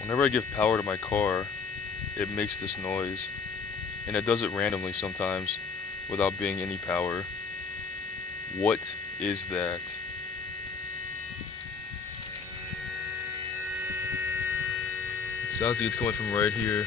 Whenever I give power to my car, it makes this noise. And it does it randomly sometimes without being any power. What is that? Sounds like it's coming from right here.